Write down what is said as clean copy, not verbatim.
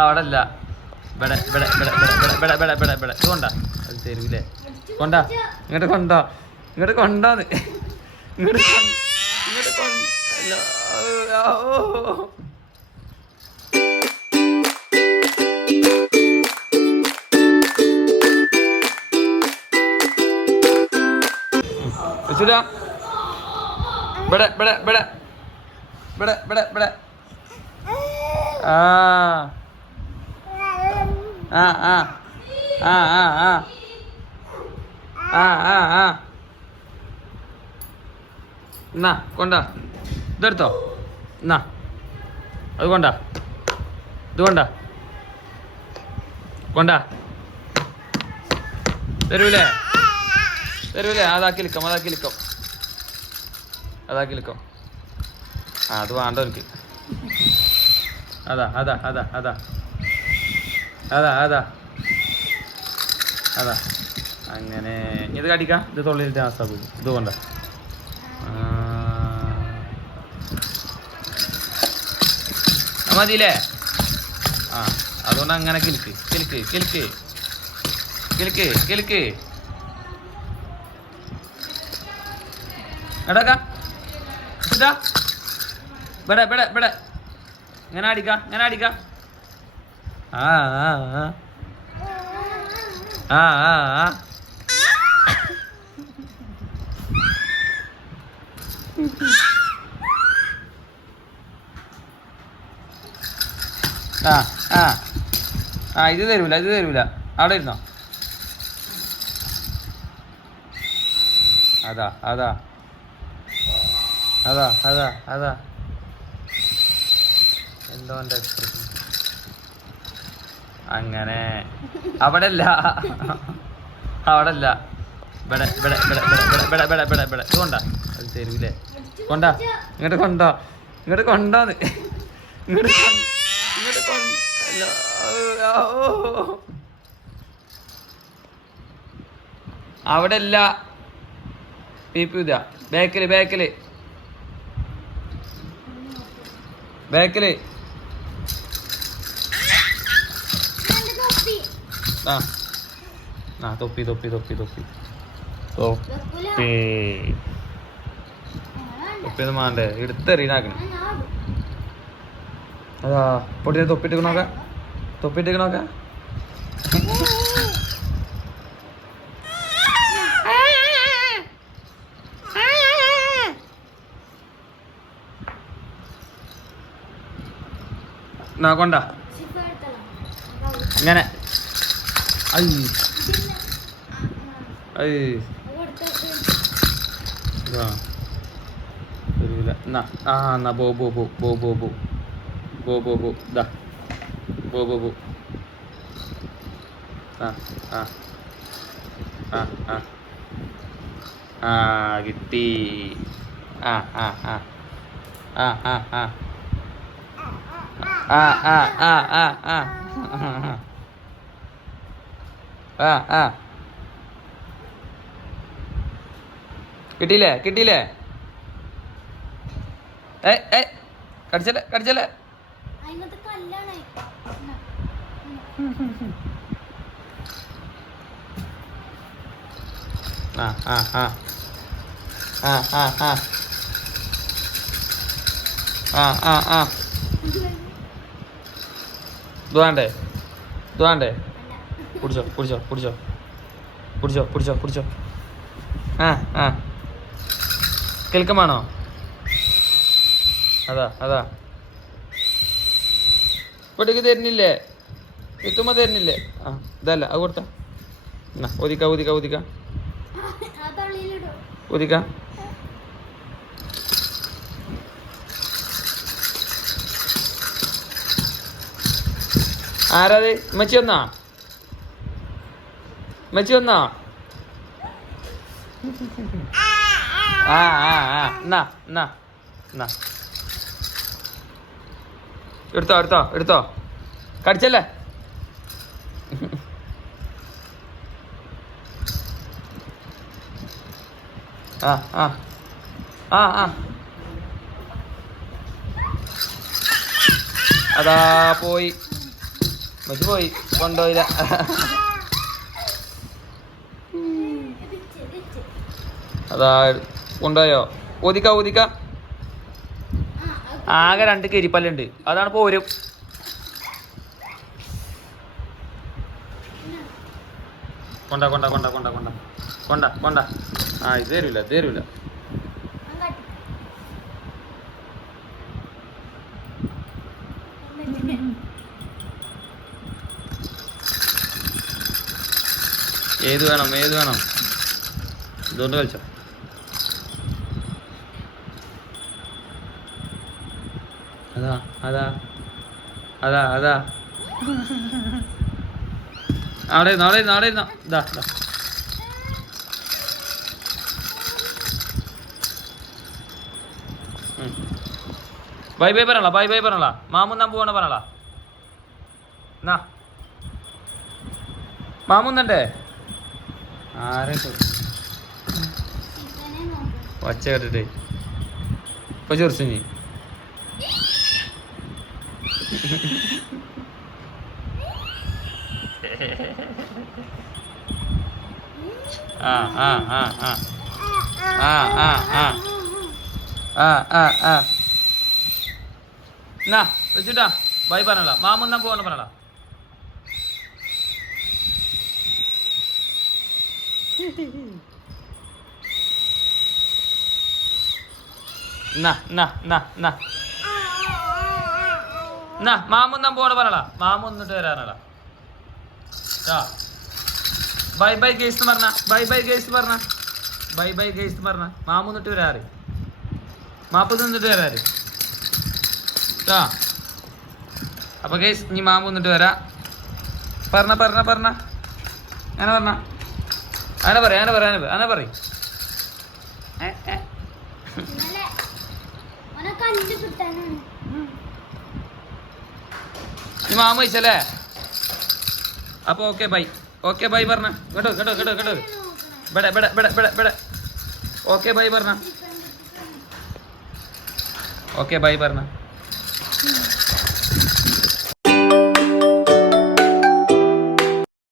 അവിടെ അല്ല ഇവിടെ ഇവിടെ ഇവിടെ ഇവിടെ ഇവിടെ ഇവിടെ ഇവിടെ ഇവിടെ ഇത് കൊണ്ടാ അത് തരൂലേ കൊണ്ടാ ഇങ്ങോട്ട് കൊണ്ടോ ഇങ്ങോട്ട് കൊണ്ടോന്ന് ഇങ്ങോട്ട് ഇങ്ങോട്ട് കൊണ്ടല്ല ഇവിടെ ഇവിടെ ഇവിടെ ഇവിടെ ഇവിടെ ഇവിടെ ആ ആ ആ ആ ആ ആ ആ ആ ആ എന്നാ കൊണ്ടാ ഇതെടുത്തോ എന്നാ അത് കൊണ്ടാ ഇത് കൊണ്ടാ കൊണ്ടാ തരൂലേ തരൂലേ അതാക്കി നിൽക്കാം അതാക്കി നിൽക്കാം ആ അത് വേണ്ട എനിക്ക് അതാ അതാ അതാ അതാ അതാ അതാ അതാ അങ്ങനെ ഇത് കടിക്കാം ഇത് തൊള്ളിയിലിട്ട് ആസാ പോയി ഇത് കൊണ്ട മതിയില്ലേ ആ അതുകൊണ്ട് അങ്ങനെ കിൽക്ക് കിൽക്ക് കിൽക്ക് കിൽക്ക് കിൽക്ക് എടാ ഇതാ ഇവിടെ ഇവിടെ ഇവിടെ ഇങ്ങനെ അടിക്ക ആ ആ ആ ആ ആ ആ ആ ആ ഇത് തരൂല അവിടെ ഇരുന്നോ അതാ അതാ അതാ അതാ അതാ എന്തോ എൻ്റെ എക്സ്പ്രഷൻ അങ്ങനെ അവിടെ അല്ല ഇവിടെ ഇവിടെ ഇവിടെ ഇവിടെ ഇവിടെ ഇവിടെ ഇവിടെ ഇത് കൊണ്ടാ അത് തരൂലേ കൊണ്ടാ ഇങ്ങോട്ട് കൊണ്ടോന്ന് ഇങ്ങോട്ട് കൊണ്ടല്ല അവിടെ അല്ല പീപ്പിതാ ബാക്കില് ആ തൊപ്പി തൊപ്പിയൊന്നും വേണ്ടേ എടുത്തെറിയാക്കണം അതാ പൊട്ടി തൊപ്പിട്ട് നോക്കാം കൊണ്ട ഇങ്ങനെ എന്നാ ബോ ദാ ബോ ആ ആ ആ ആ ആ കിട്ടി ആ ആ ആ ആ ആ ആ ആ ആ ആ ആ ആ ആ ആ കിട്ടിയില്ലേ കടിച്ചല്ലേ ആ ആ ആ ആ ആ ആ ആ ആ ആ ഇത് വേണ്ടേ പിടിച്ചോ ആ ആ കേൾക്കമാണോ അതാ ഇപ്പോഴേക്ക് തരുന്നില്ലേ എത്തുമ്പോ തരുന്നില്ലേ ആ ഇതല്ല അത് കൊടുത്ത ഒതിക്ക ആരാത് മച്ചി വന്നാ ആ ആ ആ എന്നാ എടുത്തോ കടിച്ചല്ലേ ആ ആ ആ ആ അതാ പോയി മച്ചു പോയി കൊണ്ടുപോയില്ല. അതാ കൊണ്ടുപോയോ? ഊതിക്ക ഊതിക്ക. ആകെ 2 കരിപ്പല്ലുണ്ട്, അതാണ് പോരും. കൊണ്ട കൊണ്ട കൊണ്ട കൊണ്ട കൊണ്ട കൊണ്ട കൊണ്ട. ആ ഇത് തരൂല ഇത് തരൂല. ഏത് വേണം ഏത് വേണം? ഇതുകൊണ്ട് കളിച്ചോ. അതാ അതാ അതാ അതാ അവിടെ ഇരുന്നോ അവിടെ ഇരുന്നോ അവിടെ ഇരുന്നോ. ഇതാ ഇതാ. ബൈ ബൈ പറയണ ബൈ ബൈ പറയണ. മാമുന്നാൻ പോവാണ് പറയണ. എന്നാ മാമുന്നണ്ടേ ആരെ ഒച്ച കേട്ടിട്ട് ഇപ്പൊ ചെറുസിനി. ആ ആ ആ ആ ആ ആ ആ ആ ആ ആ എന്നാ വെച്ചിട്ടാ ബൈ പറഞ്ഞ. മാമുന്നാൻ പോവാണ് പറഞ്ഞ. മാമുന്നാൻ പോവാണ് പറഞ്ഞ. മാമുന്നിട്ട് വരാനടാ. ബൈ ബൈ ഗേസ് പറഞ്ഞ. ബൈ ബൈ ഗേസ് പറഞ്ഞ. ബൈ ബൈ ഗേസ് പറഞ്ഞ. മാമുന്നിട്ട് വരാറ്. മാപ്പ് നിന്നിട്ട് വരാറ്. അപ്പൊ ഗേസ് ഇനി മാമുന്നിട്ട് വരാ. പറഞ്ഞ പറഞ്ഞ പറഞ്ഞ അങ്ങനെ പറഞ്ഞ. അങ്ങനെ പറയാ അങ്ങനെ പറയാ അങ്ങനെ പറയും. ഈ മാമ വെച്ചല്ലേ. അപ്പൊ ഓക്കെ ബൈ. ഓക്കെ ബൈ പറഞ്ഞ. കേട്ടോ കേട്ടോ കേട്ടോ കേട്ടോ. ബെടെ ബെടെ ബെടെ ബെടെ ബെടെ. ഓക്കെ ബൈ പറഞ്ഞ. ഓക്കെ ബൈ പറഞ്ഞ.